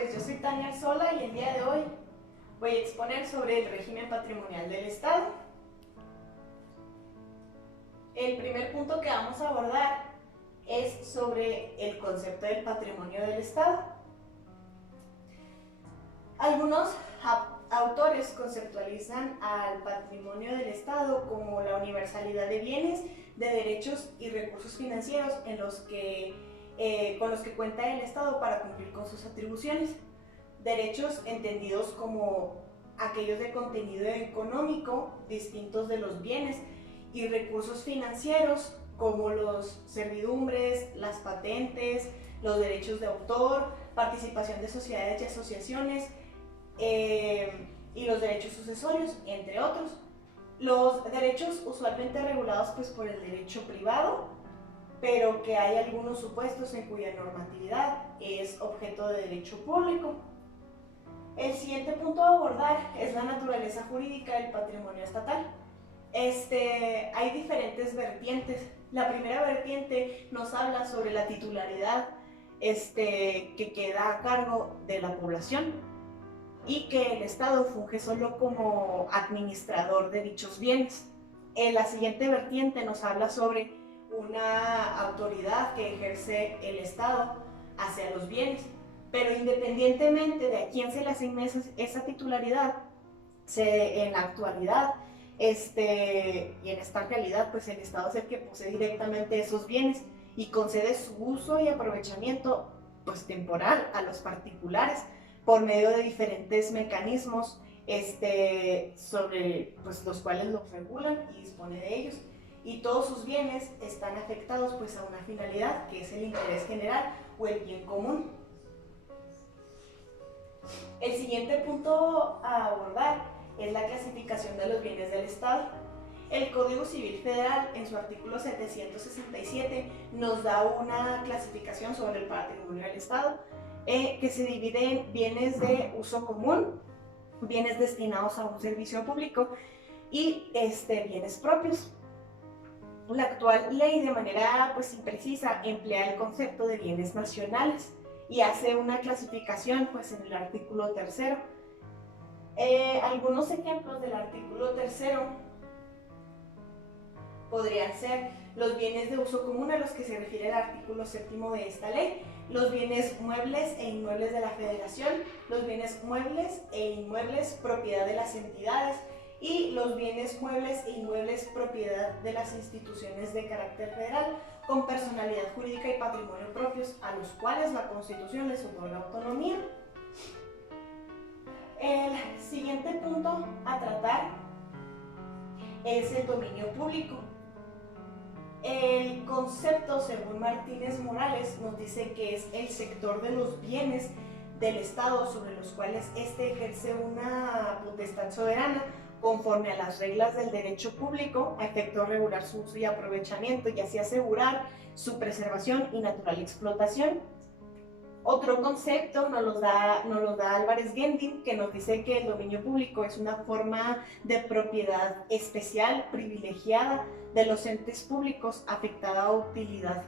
pues yo soy Tania Arzola y el día de hoy voy a exponer sobre el régimen patrimonial del Estado. El primer punto que vamos a abordar es sobre el concepto del patrimonio del Estado. Algunos autores conceptualizan al patrimonio del Estado como la universalidad de bienes, de derechos y recursos financieros con los que cuenta el Estado para cumplir con sus atribuciones. Derechos entendidos como aquellos de contenido económico distintos de los bienes, y recursos financieros como los servidumbres, las patentes, los derechos de autor, participación de sociedades y asociaciones, y los derechos sucesorios, entre otros. Los derechos usualmente regulados por el derecho privado, pero que hay algunos supuestos en cuya normatividad es objeto de derecho público. El siguiente punto a abordar es la naturaleza jurídica del patrimonio estatal. Hay diferentes vertientes. La primera vertiente nos habla sobre la titularidad que queda a cargo de la población y que el Estado funge solo como administrador de dichos bienes. La siguiente vertiente nos habla sobre una autoridad que ejerce el Estado hacia los bienes, pero independientemente de a quién se le asigne esa titularidad, en la actualidad y en esta realidad, pues el Estado es el que posee directamente esos bienes y concede su uso y aprovechamiento temporal a los particulares por medio de diferentes mecanismos sobre los cuales los regulan y dispone de ellos, y todos sus bienes están afectados a una finalidad que es el interés general o el bien común. El siguiente punto a abordar es la clasificación de los bienes del Estado. El Código Civil Federal, en su artículo 767, nos da una clasificación sobre el patrimonio del Estado, que se divide en bienes de uso común, bienes destinados a un servicio público y bienes propios. La actual ley, de manera imprecisa, emplea el concepto de bienes nacionales y hace una clasificación en el artículo 3. Algunos ejemplos del artículo 3 podrían ser los bienes de uso común a los que se refiere el artículo 7 de esta ley, los bienes muebles e inmuebles de la Federación, los bienes muebles e inmuebles propiedad de las entidades y los bienes muebles e inmuebles propiedad de las instituciones de carácter federal con personalidad jurídica y patrimonio propios, a los cuales la Constitución les otorga autonomía. El siguiente punto a tratar es el dominio público. El concepto, según Martínez Morales, nos dice que es el sector de los bienes del Estado sobre los cuales ejerce una potestad soberana conforme a las reglas del derecho público a efecto de regular su uso y aprovechamiento y así asegurar su preservación y natural explotación. Otro concepto nos lo da Álvarez Guendín, que nos dice que el dominio público es una forma de propiedad especial, privilegiada de los entes públicos afectada a utilidad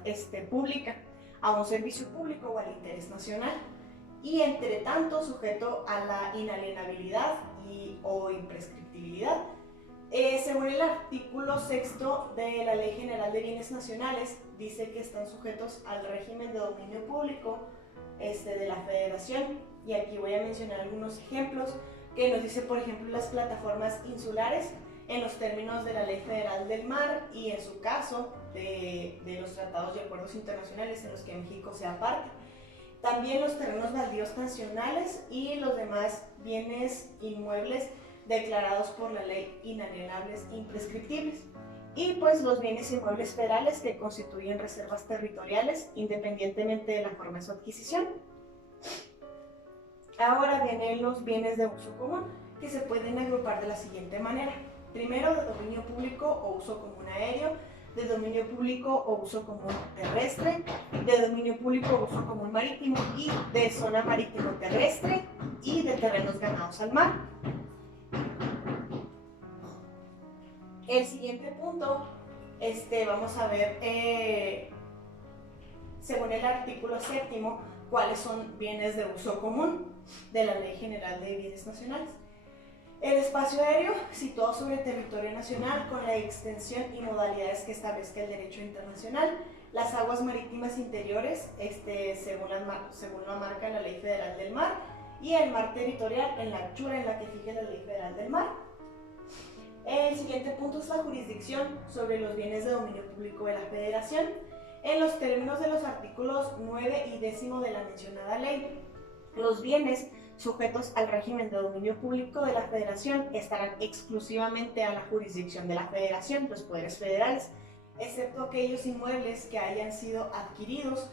pública, a un servicio público o al interés nacional, y entre tanto sujeto a la inalienabilidad o imprescriptibilidad. Según el artículo 6 de la Ley General de Bienes Nacionales, dice que están sujetos al régimen de dominio público de la Federación, y aquí voy a mencionar algunos ejemplos que nos dice, por ejemplo, las plataformas insulares en los términos de la Ley Federal del Mar y en su caso de los tratados y acuerdos internacionales en los que México sea parte. También los terrenos baldíos nacionales y los demás bienes inmuebles declarados por la ley inalienables e imprescriptibles. Y los bienes inmuebles federales que constituyen reservas territoriales independientemente de la forma de su adquisición. Ahora vienen los bienes de uso común, que se pueden agrupar de la siguiente manera. Primero, de dominio público o uso común aéreo, de dominio público o uso común terrestre, de dominio público o uso común marítimo y de zona marítimo terrestre y de terrenos ganados al mar. El siguiente punto, vamos a ver, según el artículo 7, cuáles son bienes de uso común de la Ley General de Bienes Nacionales. El espacio aéreo situado sobre el territorio nacional con la extensión y modalidades que establezca el derecho internacional. Las aguas marítimas interiores, según la marca de la Ley Federal del Mar, y el mar territorial en la anchura en la que fije la Ley Federal del Mar. El siguiente punto es la jurisdicción sobre los bienes de dominio público de la Federación. En los términos de los artículos 9 y 10 de la mencionada ley, los bienes sujetos al régimen de dominio público de la Federación estarán exclusivamente a la jurisdicción de la Federación, los poderes federales, excepto aquellos inmuebles que hayan sido adquiridos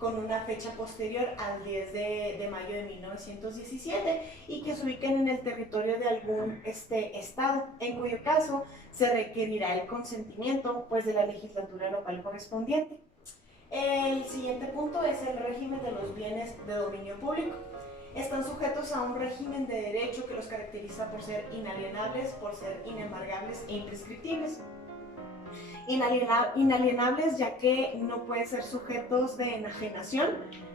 con una fecha posterior al 10 de mayo de 1917 y que se ubiquen en el territorio de algún estado, en cuyo caso se requerirá el consentimiento pues, de la legislatura local correspondiente. El siguiente punto es el régimen de los bienes de dominio público. Están sujetos a un régimen de derecho que los caracteriza por ser inalienables, por ser inembargables e imprescriptibles. Inalienables ya que no pueden ser sujetos de enajenación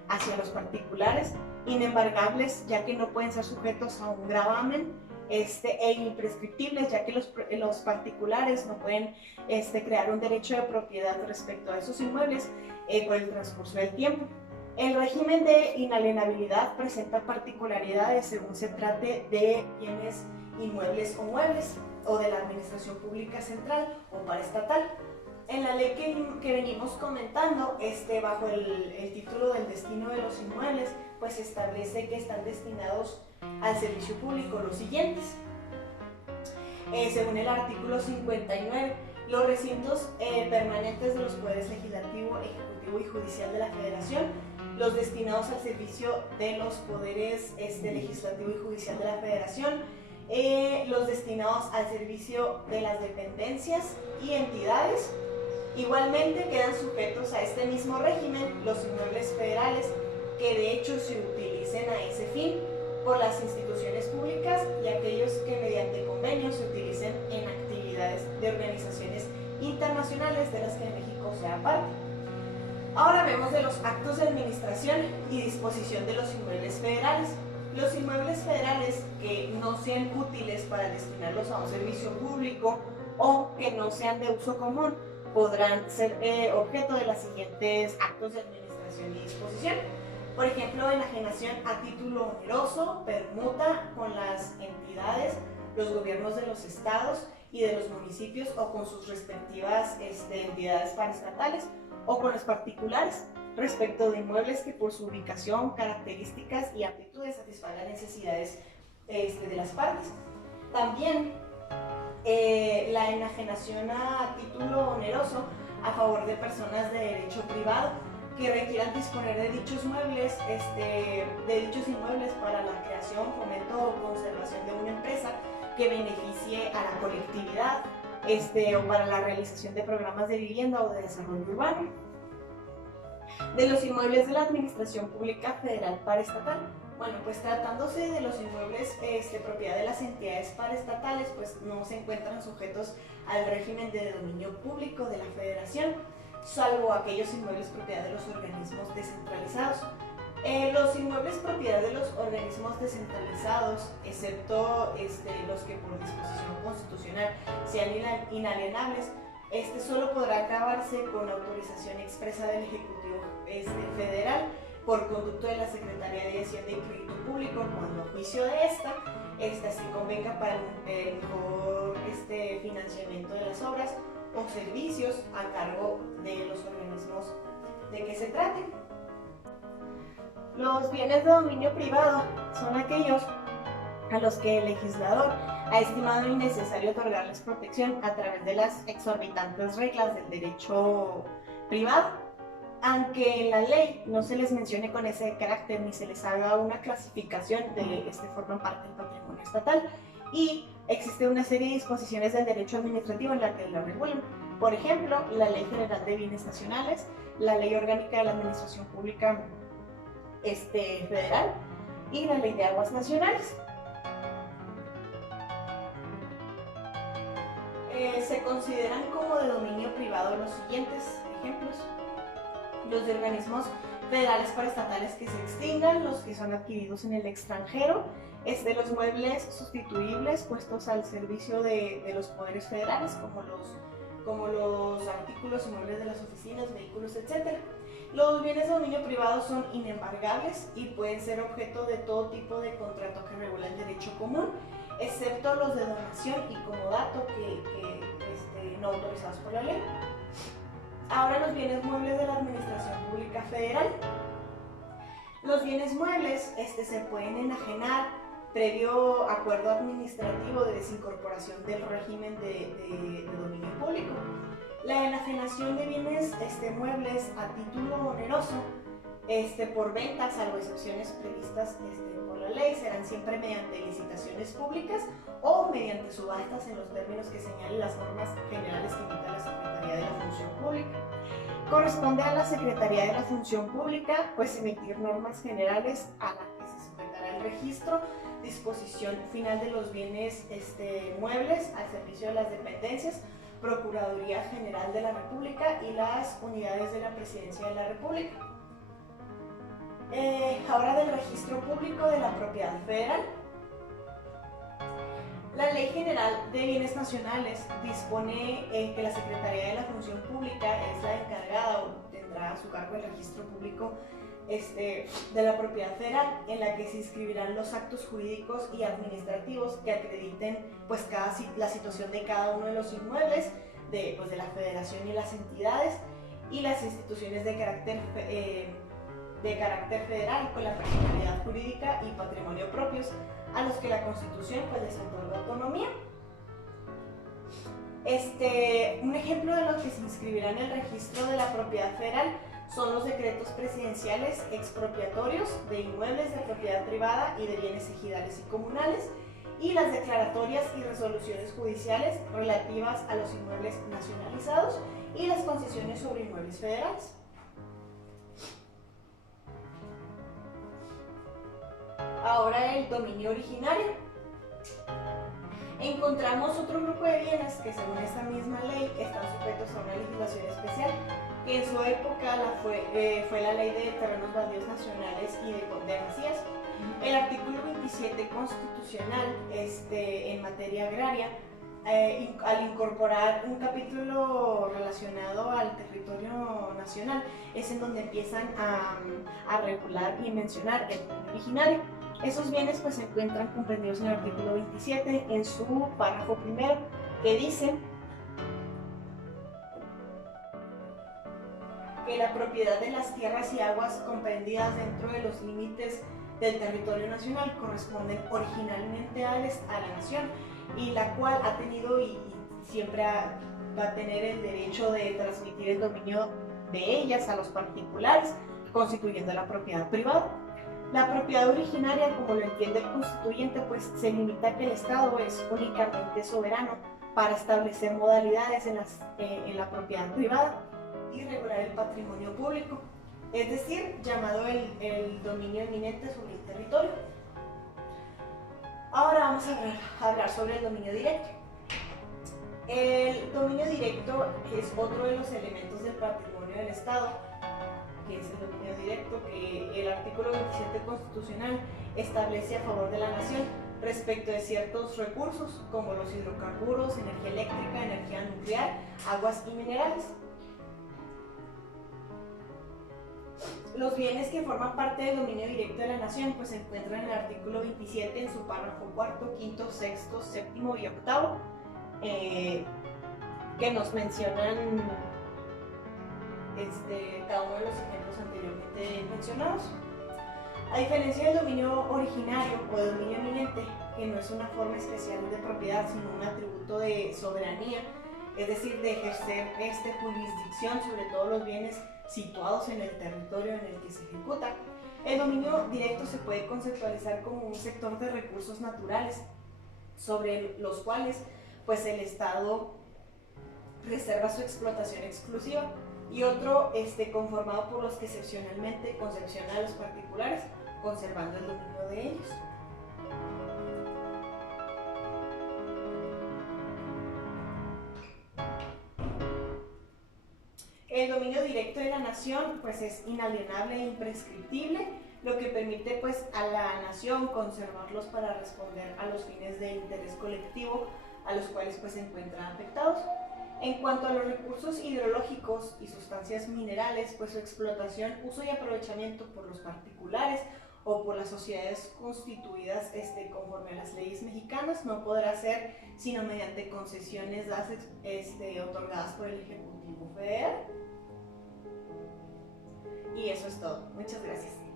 hacia los particulares, inembargables ya que no pueden ser sujetos a un gravamen, e imprescriptibles ya que los particulares no pueden crear un derecho de propiedad respecto a esos inmuebles por el transcurso del tiempo. El régimen de inalienabilidad presenta particularidades según se trate de bienes inmuebles o muebles o de la administración pública central o paraestatal. En la ley que venimos comentando, bajo el título del destino de los inmuebles, pues se establece que están destinados al servicio público los siguientes. Según el artículo 59, los recintos permanentes de los poderes legislativo, ejecutivo y judicial de la Federación, los destinados al servicio de los poderes legislativo y judicial de la Federación, los destinados al servicio de las dependencias y entidades. Igualmente quedan sujetos a este mismo régimen los inmuebles federales que de hecho se utilicen a ese fin por las instituciones públicas y aquellos que mediante convenios se utilicen en actividades de organizaciones internacionales de las que México sea parte. Ahora vemos de los actos de administración y disposición de los inmuebles federales. Los inmuebles federales que no sean útiles para destinarlos a un servicio público o que no sean de uso común podrán ser objeto de los siguientes actos de administración y disposición. Por ejemplo, enajenación a título oneroso, permuta con las entidades, los gobiernos de los estados y de los municipios o con sus respectivas entidades paraestatales o con los particulares respecto de inmuebles que por su ubicación, características y aptitudes satisfagan necesidades de las partes. También la enajenación a título oneroso a favor de personas de derecho privado que requieran disponer de dichos inmuebles para la creación, fomento o conservación de una empresa que beneficie a la colectividad o para la realización de programas de vivienda o de desarrollo urbano. De los inmuebles de la Administración Pública Federal Paraestatal. Bueno, pues tratándose de los inmuebles propiedad de las entidades paraestatales, pues no se encuentran sujetos al régimen de dominio público de la Federación, salvo aquellos inmuebles propiedad de los organismos descentralizados. Los inmuebles propiedad de los organismos descentralizados, excepto los que por disposición constitucional sean inalienables, solo podrá acabarse con autorización expresa del Ejecutivo Federal por conducto de la Secretaría de Hacienda y Crédito Público cuando a juicio de esta así convenga para el mejor financiamiento de las obras o servicios a cargo de los organismos de que se traten. Los bienes de dominio privado son aquellos a los que el legislador ha estimado innecesario otorgarles protección a través de las exorbitantes reglas del derecho privado, aunque en la ley no se les mencione con ese carácter ni se les haga una clasificación de forman parte del patrimonio estatal, y existe una serie de disposiciones del derecho administrativo en la que la regulan. Por ejemplo, la Ley General de Bienes Nacionales, la Ley Orgánica de la Administración Pública Federal y la Ley de Aguas Nacionales. Se consideran como de dominio privado los siguientes ejemplos: los de organismos federales paraestatales que se extingan, los que son adquiridos en el extranjero, los muebles sustituibles puestos al servicio de los poderes federales, como los artículos y muebles de las oficinas, vehículos, etc. Los bienes de dominio privado son inembargables y pueden ser objeto de todo tipo de contrato que regula el derecho común, excepto los de donación y comodato no autorizados por la ley. Ahora los bienes muebles de la Administración Pública Federal. Los bienes muebles se pueden enajenar previo acuerdo administrativo de desincorporación del régimen de dominio público. La enajenación de bienes muebles a título oneroso por venta, salvo excepciones previstas por la ley, serán siempre mediante licitaciones públicas o mediante subastas en los términos que señalen las normas generales que emita la Secretaría de la Función Pública. Corresponde a la Secretaría de la Función Pública emitir normas generales a las que se sujetará el registro, disposición final de los bienes muebles al servicio de las dependencias, Procuraduría General de la República y las unidades de la Presidencia de la República. Ahora del registro público de la propiedad federal. La Ley General de Bienes Nacionales dispone que la Secretaría de la Función Pública es la encargada o tendrá a su cargo el registro público de la propiedad federal, en la que se inscribirán los actos jurídicos y administrativos que acrediten la situación de cada uno de los inmuebles de la federación y las entidades y las instituciones de carácter federal con la personalidad jurídica y patrimonio propios a los que la Constitución les otorga autonomía. Un ejemplo de lo que se inscribirá en el registro de la propiedad federal son los decretos presidenciales expropiatorios de inmuebles de propiedad privada y de bienes ejidales y comunales, y las declaratorias y resoluciones judiciales relativas a los inmuebles nacionalizados y las concesiones sobre inmuebles federales. Ahora el dominio originario. Encontramos otro grupo de bienes que según esta misma ley están sujetos a una legislación especial, que en su época fue la Ley de Terrenos Baldíos Nacionales y de Condenancias. El artículo 27 constitucional en materia agraria, al incorporar un capítulo relacionado al territorio nacional, es en donde empiezan a regular y mencionar el dominio originario. Esos bienes se encuentran comprendidos en el artículo 27 en su párrafo primero, que dice que la propiedad de las tierras y aguas comprendidas dentro de los límites del territorio nacional corresponden originalmente a la nación, y la cual ha tenido y siempre va a tener el derecho de transmitir el dominio de ellas a los particulares, constituyendo la propiedad privada. La propiedad originaria, como lo entiende el constituyente, se limita a que el Estado es únicamente soberano para establecer modalidades en la propiedad privada y regular el patrimonio público, es decir, llamado el dominio eminente sobre el territorio. Ahora vamos a hablar sobre el dominio directo. El dominio directo es otro de los elementos del patrimonio del Estado, que es el dominio directo, que el artículo 27 constitucional establece a favor de la nación respecto de ciertos recursos como los hidrocarburos, energía eléctrica, energía nuclear, aguas y minerales. Los bienes que forman parte del dominio directo de la nación se encuentran en el artículo 27 en su párrafo cuarto, quinto, sexto, séptimo y octavo, que nos mencionan cada uno de los ejemplos anteriormente mencionados. A diferencia del dominio originario o del dominio eminente, que no es una forma especial de propiedad, sino un atributo de soberanía, es decir, de ejercer jurisdicción sobre todos los bienes situados en el territorio en el que se ejecuta, el dominio directo se puede conceptualizar como un sector de recursos naturales sobre los cuales el Estado reserva su explotación exclusiva, y otro conformado por los que excepcionalmente concesiona a los particulares, conservando el dominio de ellos. El dominio directo de la nación pues es inalienable e imprescriptible, lo que permite pues a la nación conservarlos para responder a los fines de interés colectivo a los cuales pues se encuentran afectados. En cuanto a los recursos hidrológicos y sustancias minerales, pues su explotación, uso y aprovechamiento por los particulares o por las sociedades constituidas conforme a las leyes mexicanas no podrá ser sino mediante concesiones otorgadas por el Ejecutivo Federal. Y eso es todo. Muchas gracias.